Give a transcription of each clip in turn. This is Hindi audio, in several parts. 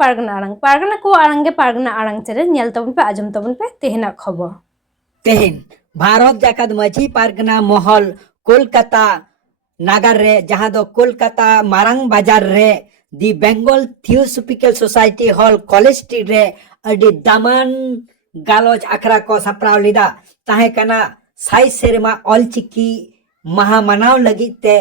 पारगना को आड़ांग गे पारगना आड़ांग चले नेल तबन पे आजम तबन पे तेहना खबर तेहन भारत जाकत माझी पारगना महल कोलकाता नागर रे जहां दो कोलकाता मारंग बाजार रे the Bengal theosophical society hall college street रे अडी दामन गालोज आखरा को सप्राव लिदा ताहे कना साई सेरमा ऑलचिकी महा मनाव लगिते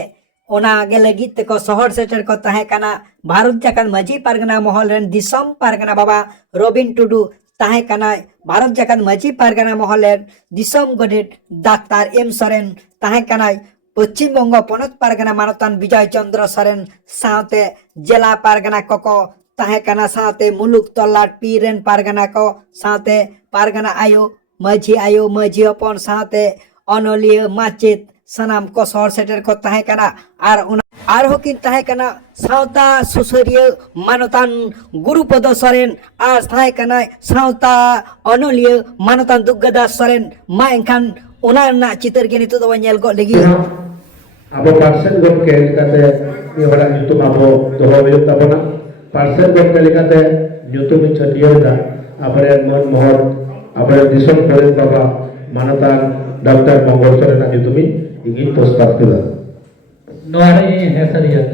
ओना आगे लगिते को शहर सेटर को ताहे कना भारत जाकत माझी पारगना महल रेन दिसम पारगना बाबा रोबिन टुडू ताहे कना भारत जाकत माझी पारगना महल दिसम गडेट डाक्तार एम सोरेन ताहे कना पश्चिम बंग पनत पारगना मानतान विजय चंद्र सोरेन साथे जिला पारगना कोको ताहे कना साथे मुलुक तलाट पीरेन पारगना को साथे पारगना आयो माझी अपन साथे अनोलिय माचेत सनाम को शहर सेटर को ताहे कना आर होकिन ताहे कना सावता सुसरिय मानतान गुरुपद सोरेन आर ताहे कना सावता अनोलिय मानतान दुग्गदास सोरेन मा एनखान ओना ना चितर के नितो दो नेल को लगी abo parsen gomke lekate ni hora nyutum abo doho beyuk tabona parsen gomke lekate nyutum chatiyo da apare mon mohor apare disom pore baba manatan dr mongol sorena nyutumi ingin postar kula noare hesariya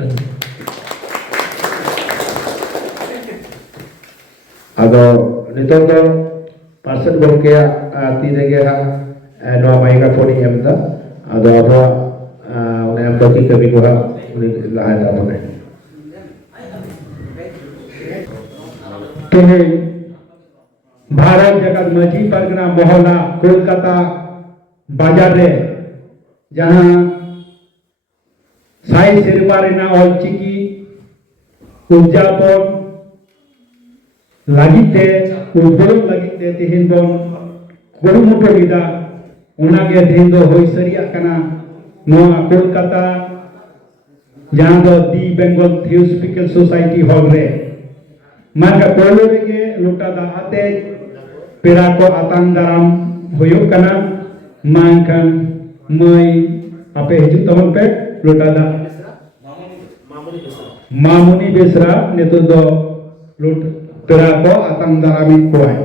ado nitong do parsen gomke ti rege ha no maika poni emda ado abo उन्हें बाकी कभी को उन्हें लाया जाता है तेहे भारत जगत माझी पारगना मोहल्ला कोलकाता बाजार रे जहां साई सेरबारेना ऑलचिकी उद्यापन लागिते उद्बोधन लागिते तेहिन बन कुरुमुटो लिदा उनागे तेहिन दो होई सरिया कना नोआ कोलकाता जहां दो दी बेंगल थियोसॉफिकल सोसाइटी हॉल रे मानका पोलो रेगे लोटा दा आते पेरा को आतांग दाराम होयो कना मानkan मई आपे हिजु तमन पे लोटा दा मामुनी बेसरा नेतो दो लोट पेरा को आतांग दारामी कोय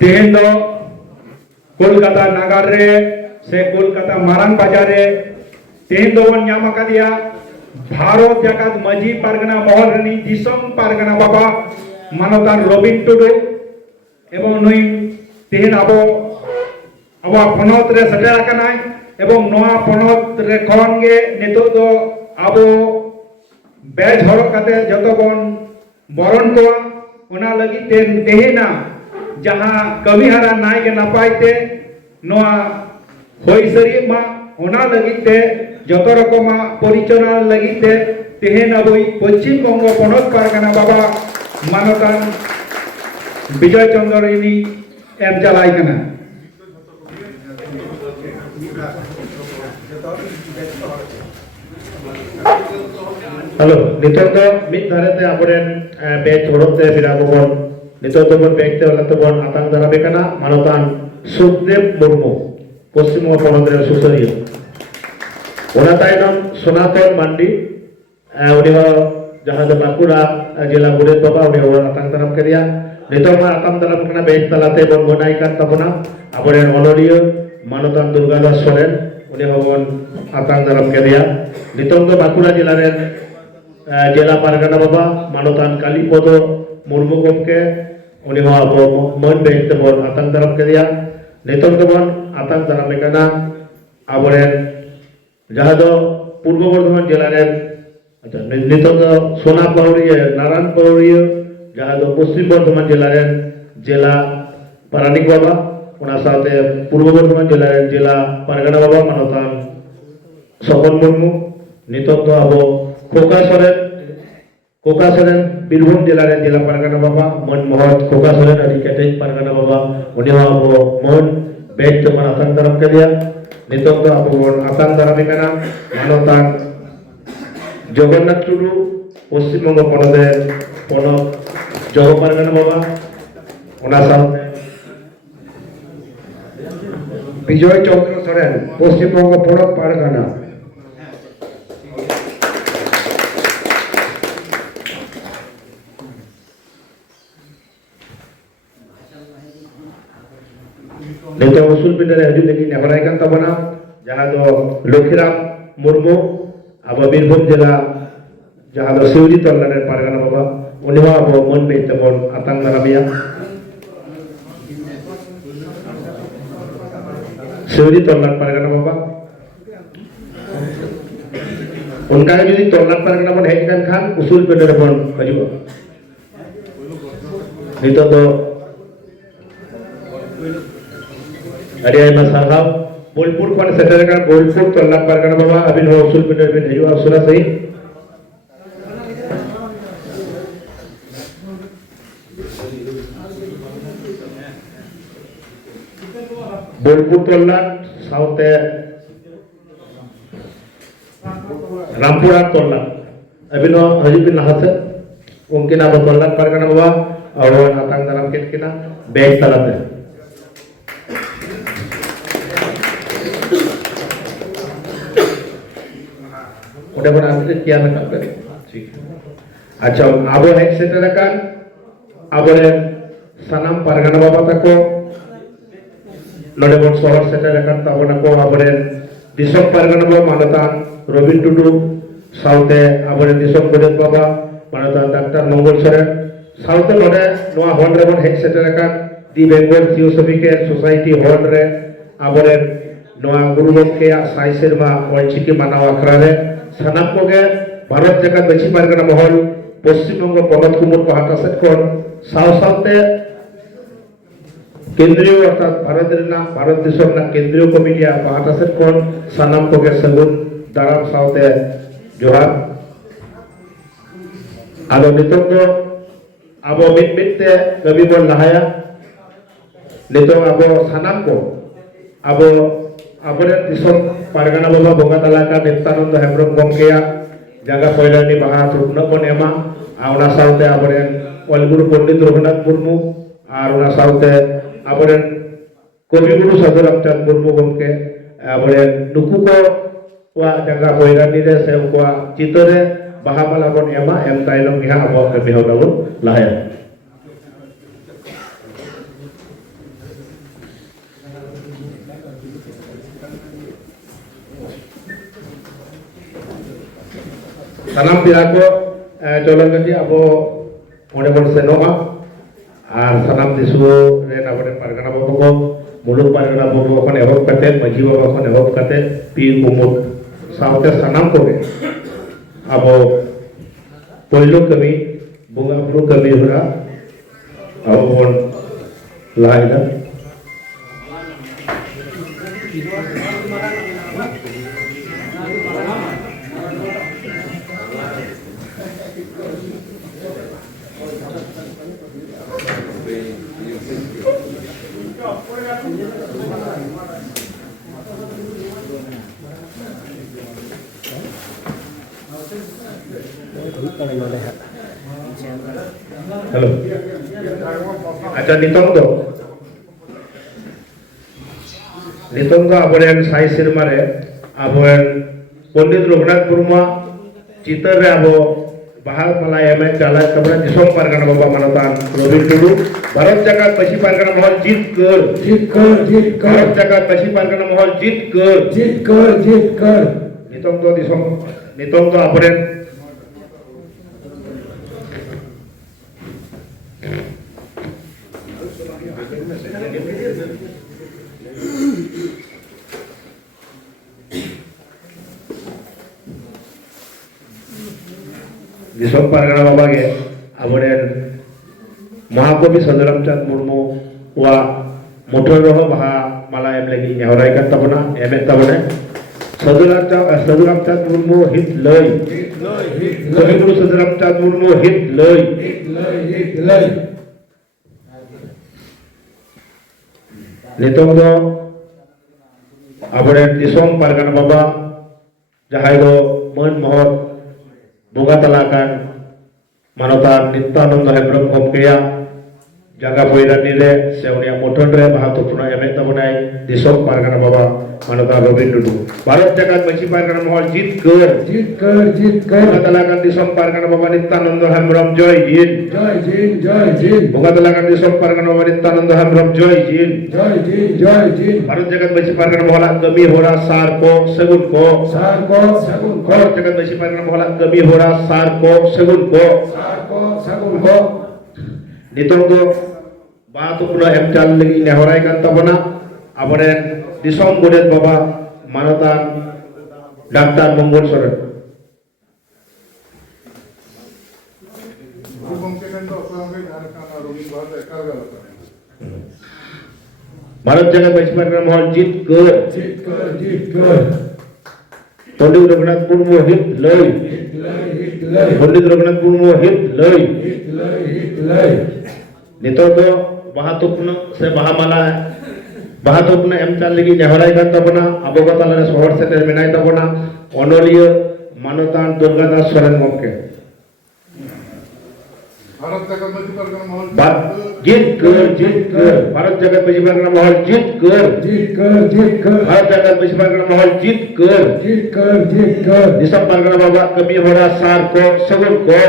तेहन दो कोलकाता नगर रे से कोलकाता मारंग बाजार रे तेहन दो वन ᱧᱟᱢ आकादिया भारत जगत माझी पारगना महल रनी दिसम पारगना बाबा मानतान रोबिन टुडू एवं नुई तेहन अबो पनत रे सटर आकनाय एवं नोआ पनत रे खन गे नितो दो अबो बैज हरक काते जतो बन बरन को ओना लगी तेहेना जहां कविहारा नाय के नापायते नोआ होई सरी मा ओना लगी ते जतो रकमा परिचना लगी ते तेहेन अबोई पश्चिम बंग पनत पारगना बाबा मानतान विजय चंद्रनी एम चलाई कना हेलो नितो तो मित धारेते आबोरेन बेच छोड़ते बिरा बन नितो तो बन बेचते वाला तो बन आतांग दाराबे कना मानतान सुखदेव मुर्मू पश्चिम बंग पनत रे सुसरिया ओना तायनम सोनातन मांडी उनी हो जहां दो बाकुड़ा जिला गुरे बाबा उनी हो आतांग दाराम करिया नितो मा आतांग दाराम कना बेच तलाते बन गोनाई कान तबना आबोरेन अनोलियो मानतान दुर्गादास सोरेन उनी हो बन आतांग दाराम करिया नितो दो बाकुड़ा जिला रे जिला पारगना बाबा मानतान कालीपद मुर्मू गमके उनी हो अब मन बेचते बन आतांग दाराम करिया नितो दो बन आतांग दाराम कना आबोरेन जहां दो पूर्व बर्धमान जिला रे अच्छा नितो दो सोना पौरिया नारायण पौरिया जहाँ दो पश्चिम बर्धमान जिला रेन जिला पारानिक बाबा उना साथे पूर्व बर्धमान जिला रेन जिला पारगना बाबा मानतान सपन मुर्मू नितों तो अब खोका सोरेन बीरभूम जिला रेन जिला पारगना बाबा मन महत खोका सोरेन अभी केटेज पारगना बाबा उन्हें अब मन बैग तो मन आतंक तरफ के दिया नितों तो अब आतंक तरफ ही करना मानतान जगन्नाथ टुडू पश्चिम बंग पनत जग पारगना बाबा उना साथे विजय चंद्र सोरेन पश्चिम बंग पनत पारगना नितो उसूल पिंडरे हजू लगी नेवराय कान तबना जहां दो लखीराम मुर्मू अब बीरभूम जिला जहां दो सिवरी तल्लाने पारगना बाबा उन्हें अब मन में तबन आतंक नरामिया सिवरी तल्लान पारगना बाबा उनका यदि तल्लान पारगना बन हेज कान खान उसूल पिंडरे बन हजू नितो दो अरे मैं साहब बोलपुर कौन सेटर का बोलपुर तो अल्लाह पारगना बाबा अभी नो उसूल पिंडर में हेजू असुरा सही बोलपुर तो अल्लाह साउथ रामपुरा तो अल्लाह अभी नो हजू भी नहा से उनके नाम तो अल्लाह पारगना बाबा और आतंक दराम के ना बैग तलाते उन्हें बना आंतरिक क्या ना कर ठीक अच्छा अब हेड सेटर का अब ने सनाम पारगना बाबा तक को नोडे बन शहर सेटर का तब ना को अब ने दिसम पारगना बाबा मानतान रविन टुडू साउथे अब ने दिसम गोडेत बाबा मानतान डॉक्टर मंगल सोरेन साउथे नोडे नोआ हॉल रे बन हेड सेटर का दी बेंगल थियोसॉफिकल सोसाइटी हॉल रे अब ने नोआ गुरु के साई शर्मा ऑलचिकी मानव आखरा रे सानाम को के भारत जगत मछी पारगना महल पश्चिम बंग पनत कुमुर पहाटा सेट कोन साउथे केंद्रीय अर्थात भारत दिसम ना केंद्रीय कमिटिया पहाटा सेट कोन सानाम को के सगुन दाराम साउथे जोहार आदो नितों तो अब मिट कभी बन लहाया नितों अब सानाम को अब अपने दिसम पारगना बाबा बोंगा तला का नित्यानंद हेम्ब्रम गमकेया जगह पहलानी बाहा थुपना बन एमा आउना साउथे अपने अलगुरु पंडित रघुनाथ मुर्मू और उना साउथे अपने कविगुरु साधु रामचंद्र मुर्मू गमके अपने नुकु को वा जगह पहलानी रे से उनका चितरे बाहा माला बन एमा एम ताइलम यहां अब के बेहदा बन लाया सनाम पिरा को चलन गति अब ओने बन सेनोगा और सनाम दिसु रे नाबरे पारगना बाबा को मुलुक पारगना बाबा को एहब कते मजी बाबा को एहब कते पीर कुमुट साउथे सनाम को अब पहिलो कमी बुंगा बुरु कमी हुरा अब बन लाइदा हेलो अच्छा नितों तो अपने साई शर्मा रे अपने पंडित रघुनाथ मुर्मू चितर रे अब बाहर माला एम चला तब दिसम पारगना बाबा मानतान रविन टुडू भारत जगत मछी पारगना महल जीत कर भारत जगत मछी पारगना महल जीत कर नितों तो अपने दिसम पारगना बाबा के अपने महाकवि सदरामचंद मुर्मू वा मुठोर रहो बाहा माला एम लगी नेहराय kan tabona एमएन tabone सदरामचंद मुर्मू हित लय कवि गुरु सदरामचंद मुर्मू हित लय नितों दो आबोरेन दिसोम पारगाना बाबा जहाय दो मन महत बुगा तलाकान मानवता नित्यानंद हेम्ब्रम गमकेया जागा बैरानी रे सेवनिया मोटन रे बाहातुपुना एमे तबनाय दिसोम पारगाना बाबा मानवता रविंद्र भारत जगत मची पारगाना महल जीत कर बुगा तलाकान दिसोम पारगाना बाबा नित्यानंद हेम्ब्रम जय जिन बुगा तलाकान दिसोम पारगाना बाबा नित्यानंद हेम्ब्रम जय जिन भारत जगत मची पारगाना महल कमी होरा सार को सगुन को भारत जगत मची पारगाना महल कमी होरा सार को सगुन को नितों दो बाहातुपुना एम चाल लगी नेहराय kan tabona aboren दिसोम गोडेत बाबा मानवता डॉक्टर मंगल सोरेन भारत जगत मची पारगाना महल जीत कर पंडित रघुनाथ मुर्मू हित लय पंडित रघुनाथ मुर्मू हित लय नितो दो बाहातुपुना से बाहामाला बाहातुपुना एम चाल लगी नेहराय kan tabona abo ko talare sohor seter menay tabona onoliya मानवतान Durgadas Soren गमके Bharat जगत मची पारगाना महल जीत कर भारत जगत मची पारगाना महल जीत कर भारत जगत मची पारगाना महल जीत कर दिसोम पारगाना बाबा कमी होरा सार को सगुन को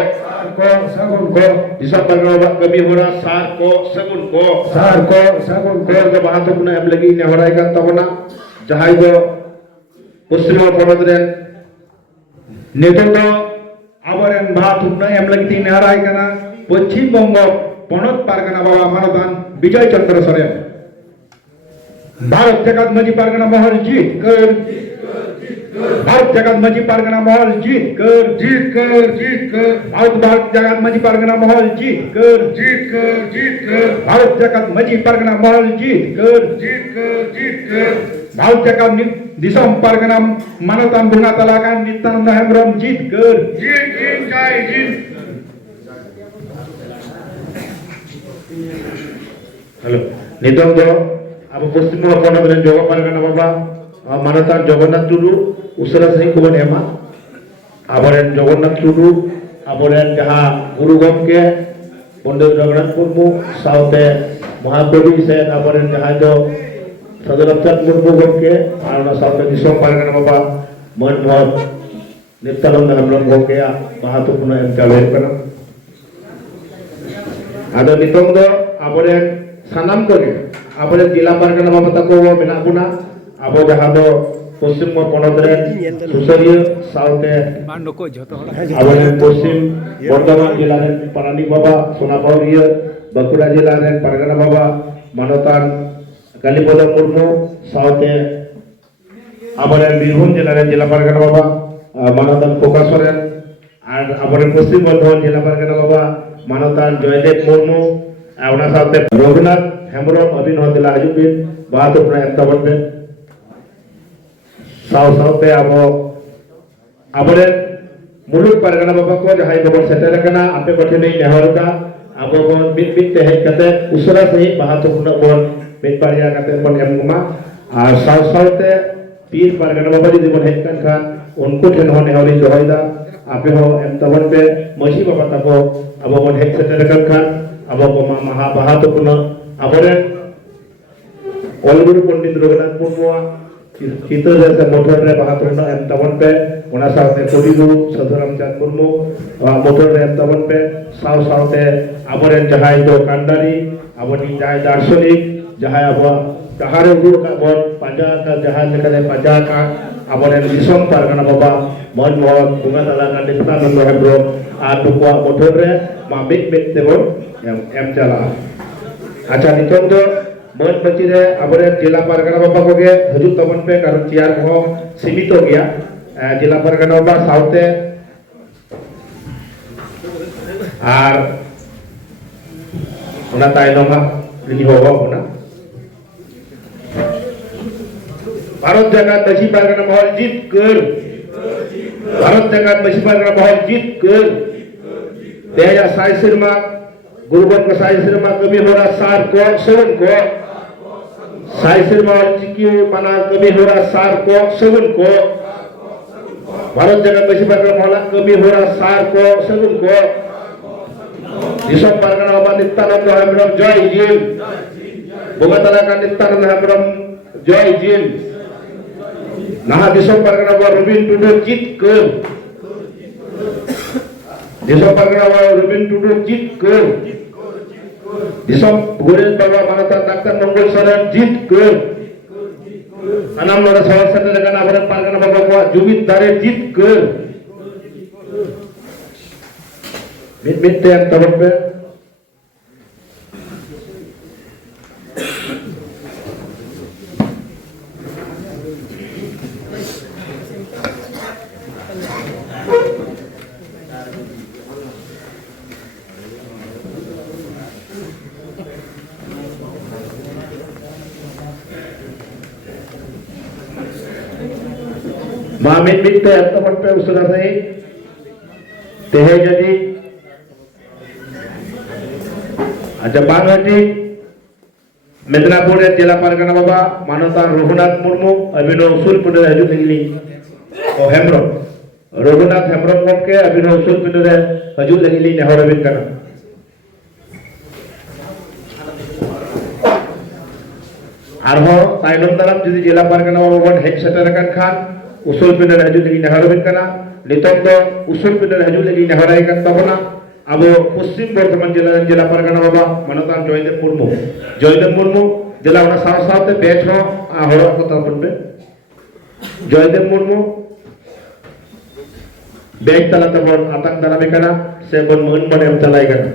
दिसोम पारगाना बाबा कमी होरा सार को सगुन को के बाहातुपुना एम लगी नेहराय kan tabona jahay do Paschim ponot ren नितो दो आबरेन बाहातुपुना एम लगी नेहराय kana पश्चिम बंग ponot पारगाना बाबा मानवतान विजय चंद्र सोरेन भारत जगत मची पारगाना महल जीत कर भारत जगत मची पारगाना महल जीत कर भारत जगत मची पारगाना महल जीत कर भारत जगत मची पारगाना महल जीत कर भारत जगत दिसोम पारगाना मानवतान बुगा तलाकान नित्यानंद हेम्ब्रम जीत कर हेलो नितों दो अब पश्चिम ponot ren jogo pargana baba मानवतान Jagannath Tudu उसरा सही खबर एमा आबरेन जगन्नाथ टुडू आबरेन जहां गुरु गमके पंडित रघुनाथ मुर्मू साउते महाकवि से आबरेन जहां जो सदरामचंद मुर्मू गमके आर साउते दिसोम पारगाना बाबा मन महत नित्यानंद हेम्ब्रम गमके बाहातुपुना एम चालुर kana आदो नितों दो आबरेन सानाम कोगे आबरेन जिला पारगाना बाबा तको मेना बुना अब जहां दो पश्चिम ponot ren सुसरिया साउते आबरेन पश्चिम बर्धमान जिला ren पारानी बाबा सोनापौरिया बांकुड़ा जिला ren पारगाना बाबा मानवतान कालीपद मुर्मू साउते आबरेन बीरभूम जिला ren जिला पारगाना बाबा मानवतान कोका सोरेन और आबरेन पश्चिम बर्धमान जिला पारगाना बाबा मानवतान जयदेव मुर्मू और साउते रघुनाथ हेम्ब्रम अभिनव जिला हजुबिन बाहातुपुना एम tabon पे साउते आबोरेन मुलुग पारगाना बाबा को जहाय बबन सेटर kana आपे कठिन नेहरका अब मिट ते हेज कते उसरा सही बाहातुपुना बोन मिट पारिया कते बोन एमगमा और साउते पीर पारगाना बाबा जी बोन हेज kan उनको ठेन हो नेहरी जोहायदा आपे हो एम tabon पे मजी बाबा तको अब बोन हेज सेटर kan अब को महा बाहातुपुना आबोरेन ओलगुरु पंडित रघुनाथ मुर्मू चित्र जैसे मोटर रे बाहातुपुना एम tabon पे ओना साउते कोडिगु सदरामचंद मुर्मू मोटर रे एम tabon पे साउते आबोरेन जहाय दो कांडारी आबोनी जहाय दार्शनिक जहाय अब कहारे गुरु का बोन पाजा का जहाय लेकर पाजा का आबोरेन दिसोम पारगाना बाबा मन महत बुगा तलाकान नित्यानंद हेम्ब्रम आर दुकुआ मोटर रे मा मिट तेबोन एम चला अच्छा नितों दो मन मची रे आबोरेन जिला पारगाना बाबा को गे हजु tabon पे कारण चियार को सीमित हो गया जिला पारगाना बाबा साउते और Una tayo ini hawa una. Bharat jagat Maji Pargana Mahal jit kar. Bharat jagat Maji Pargana Mahal jit kar. Daya Sai Sirma Guruban ka Sai Sirma kami hora sar ko seven ko. Sai Sirma Chiki mana kami hora sar ko seven ko. Bharat jagat Maji Pargana Mahal kami hora sar ko seven ko. Disam Pargana Baba Nityananda Hemram Joy Jin. Bogatalakan Nityananda Hemram Joy Jin. Naha Disam Pargana Baba Rubin Tudu Jit Kar. Disam Pargana Baba Rubin Tudu Jit Kar. Disam Gurin Baba Manatan Dr. Nongol Saran Jit Kar. Anam Nora Sawar Sate Lekan Abaran Pargana Baba Jumit Dare Jit Kar. Mit yang tabak pe. Mamit mit yang tabak pe usara sai. Teh jadi अच्छा बांगहटी मेदिनीपुर जिला पारगना बाबा मानवता रघुनाथ मुर्मू अभिनव उसूल पिंडे हजू लगी और हेम्ब्रम रघुनाथ हेम्ब्रम गमके अभिनव उसूल पिंडे हजू लगी नेहर बिन कना आरहो ताइनम दाराम जुदी जिला पारगना बाबा बन हेड सेटर kan खान उसूल पिंडे हजू लगी नेहर बिन कना नितों तो उसूल पिंडे हजू लगी नेहर आई kan तबना अब पश्चिम बर्धमान जिला पारगना बाबा मानवतान जयदेव मुर्मू जिला साव सावते बैच हो हर को तबन पे जयदेव मुर्मू बैच तला तबन आतंक दारामे कना से बन मन बन एम तलाई कना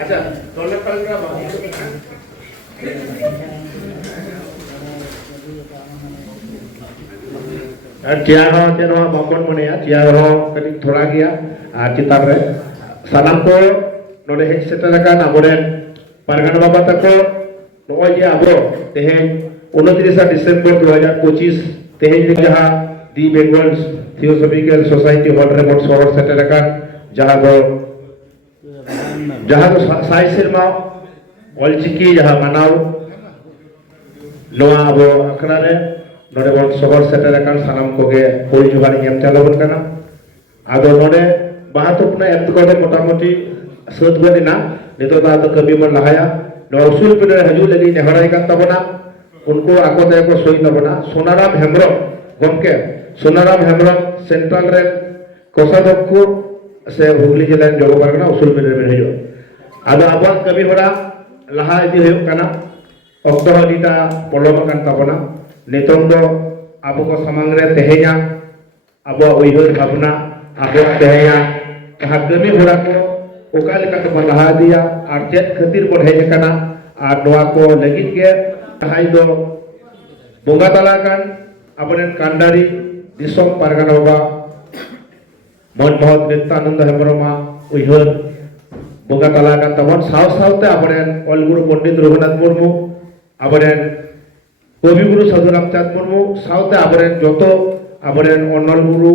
अच्छा टोलर पारगना चियार हो चेन हो बापन मने चियार हो कटी थोड़ा गया चितार रे सानाम को नोडे हेड सेटर kan aboren पारगना बाबा तको नोय जे आबो तेहेन 29 डिसेम्बर 2025 तेहेन जहां दी बेंगल थियोसॉफिकल सोसाइटी हॉल रे मोट सोवर सेटर kan जहां तो साई सिरमा ऑलचिकी जहां मनाव नोआ अब अखड़ा रे नोडे बन सोवर सेटर kan सानाम को गे कोई जुगानी एम चालाबन कना आदो नोडे बाहातुपना एम कोडे मोटामोटी सत गदिना नितो दा तो कभी मन लहाया नो उसूल पिंडे हजू लगी नेहराई kan तबना उनको आको दे को सोई तबना सोनाराम हेम्ब्रम गमके सोनाराम हेम्ब्रम सेंट्रल रे कोसादक्कु से हुगली जिला जोगो पारगना उसूल पिंडे में हजू आदो आबाद कभी होरा लहा इदी हुयुग कना अक्तो हदीता पलम kan तबना नितों दो आबो को समांग रे तेहेया आबो उइहर भावना आबो तेहेया जहां कमी होरा को ओका लेका को लहा दिया आर चेत खातिर बन हेज कना आर नोआ को लगित के हाई दो बोंगा तला kan आबोरेन कांडारी दिसोम पारगना बाबा मन बहुत नित्यानंद हेम्ब्रमा उइहर बोंगा तला kan तबन साव सावते आबोरेन अलगुरु पंडित रघुनाथ मुर्मू आबोरेन कवि गुरु साधु रामचंद्र मुर्मू सावते आबोरेन जोतो आबोरेन अनल गुरु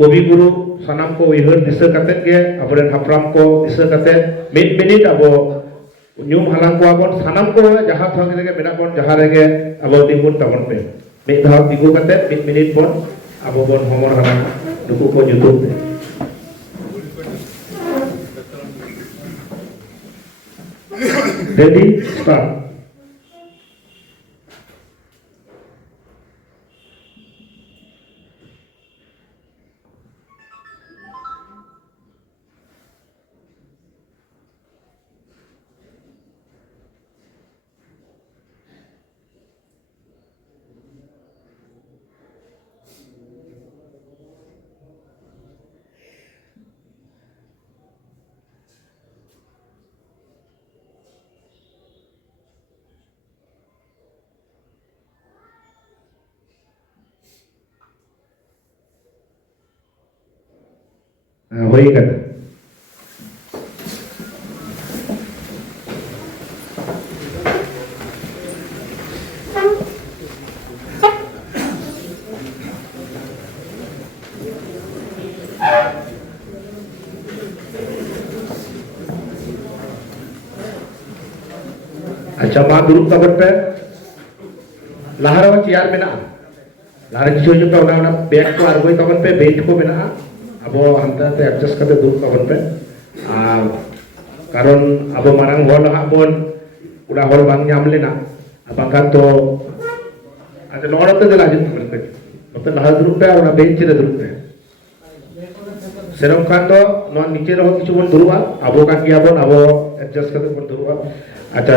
कवि गुरु सानाम को उइहर दिशा कते के आबोरेन हाप्राम को दिशा कते मिड मिनिट आबो न्यूम हालां को आबोन सानाम को जहां थांग रेगे मेना कोन जहां रेगे आबो दिमुन तबन पे मिड धाव दिगु कते मिड मिनिट बोन आबो बोन हमर हालां नुकु को जुतु रेडी स्टार्ट हुई कना अच्छा मा दुरुब ताबन पे लहारा चेयर मेना लहारा किछु जो पे उना बैग को आरगोय ताबन पे बेंच को मेना अब हंता ते एडजस्ट करते दुरुब ताबन पे कारण अब मारंग हॉल हा बोन उड़ा हॉल बांग नाम लेना बांगान तो अच्छा नोड़ते दे लाजित ताबन पे मतलब लहारा दुरुब पे उना बेंच रे दुरुब पे सेरम खान तो नो नीचे रहो किछु बोन दुरुबा अब का किया बोन अब एडजस्ट करते बोन दुरुबा अच्छा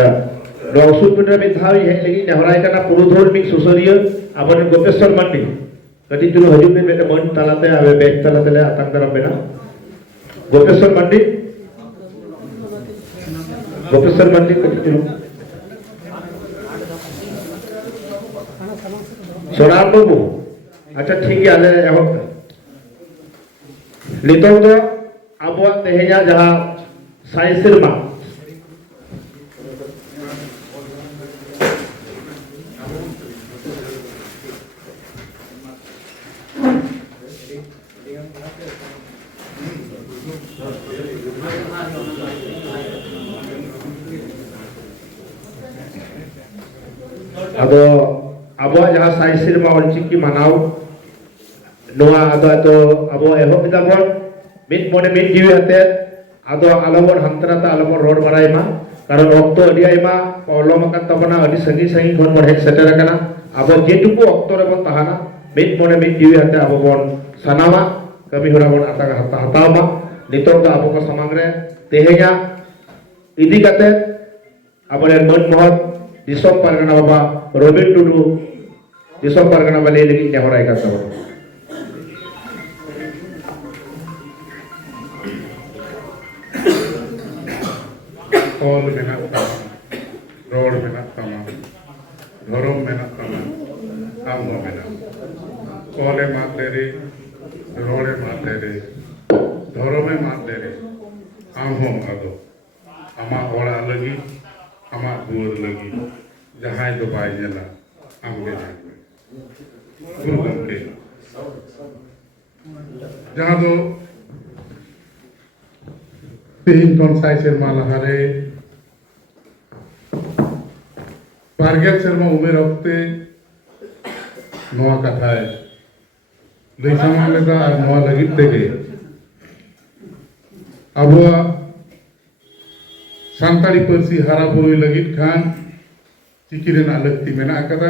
लॉसूट पिटा में था ये लगी नेहराय का पुरुधोर मिक सुसरिया अपन गोपेश्वर मंडी कटी तुलो हजू में बेटे मन तलाते आवे बैग तलाते ले आतंक तरफ बेना गोपेश्वर मंडी कटी तुलो सोनाम बाबू अच्छा ठीक है आले एहो नितो तो अब तेहेजा जहां साइंसरमा अब अब जहाँ साइंस सिनेमा ऑलचिकी मनाव नोआ तो अब एहो बिदाबन मिट मोने मिट जीवी हते आदो आलमोन हंतराता आलमोन रोड बरायमा कारण ऑक्टो अडी आयमा प्रॉब्लम अकन तबना अडी संगी संगी खन मोन हेड सेटर कना अब जेटुकु ऑक्टो रे बन तहाना मिट मोने मिट जीवी हते अब बन सनामा कमी होरा बन आता हतामा नितो दा अब को समांग रे तेहेजा इदी कते अब रे मन महत दिसोम परगना बाबा रोबिन टुडू दिसोम परगना वाले लगी नेहराय का तब कॉल मेहनत तमा रोड मेहनत तमा धर्म मेहनत तमा आम हो मेहनत कॉले मात ले रे रोडे मात ले रे धर्मे मात ले रे आम हो आदो आमा ओड़ा लगी आमा दुआर लगी जहां तो पाए जला आम के गुरु गमके जहां तो तीन टन साई सेरमा लहारे बारगेल सेरमा उमेर वक्ते नोआ कथा है लई सामान लेदा और नोआ लगित तेगे अब सानताड़ी परसी हारा बुरुई लगित खान चिकी रेना लगती मेना कदा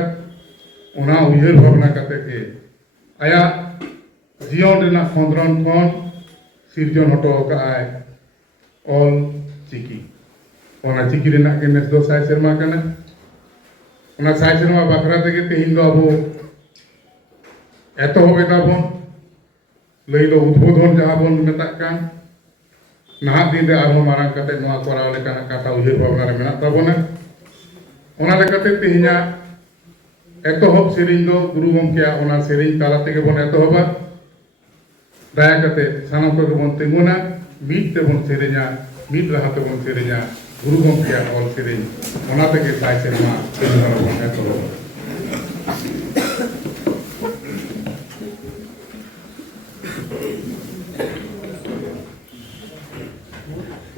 उना उयहर भावना कते के आया जीवन रेना खंद्रन खन सिरजन हटो का आय ऑल चिकी ओना चिकी रेना के नेस दो साई सेरमा कना ओना साई सेरमा बाखरा तेगे तेहिन दो अबो एतो होबे ताबन लई लो उद्बोधन जहां बन मेता कान नाहा दिन रे आरो मारांग कते नोआ कराव लेका काटा उयहर भावना रे मेना ताबना ओना लेकाते तेहिना एतोहब सेरिंग दो गुरु गमके ओना सेरिंग ताला तेगे बन एतोहबा दाया कते सानम को बन तेंगुना मीट ते बन सेरे냐 मीट रहा ते बन सेरे냐 गुरु गमके ऑल सेरिंग ओना तेगे साई सेरमा तेंगुना बन एतोहब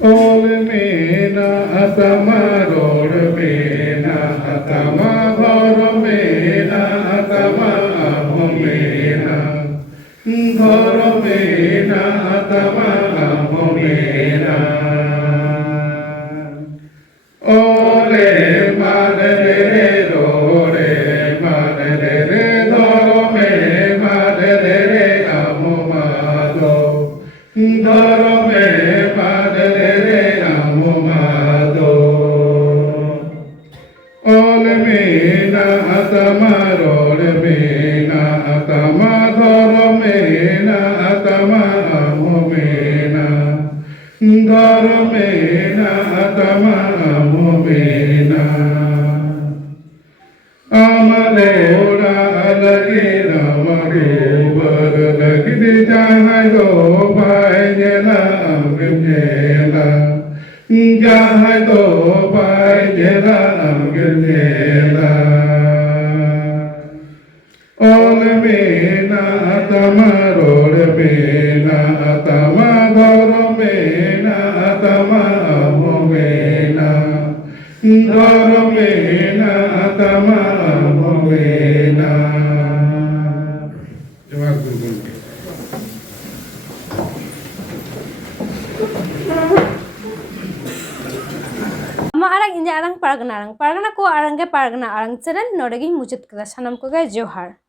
ओल मेना अतमा रोड मेना अतमा घर मेना अतमा हो मेना घर मेना अतमा हो मेना ओले मान रे रोड़े मान रे धरो में मान रे आमो माधो धरो में मान रे आमो माधो ओल मेना अतमा रोड मेना अतमा धरो मेना अतमा आमो मेना धरो मेना अतमा आमो मेना आमले ओड़ा लगे राम गोबर लगी जहाँ दो भाई amgirnela jahai do pai jera amgirnela ol mena atama rol mena atama gor mena atama amo mena gor mena atama amo mena. Jawab guru. ama arang inja arang pargana ko arang ge pargana arang cheren nodegi muchut kada sanam ko ge johar.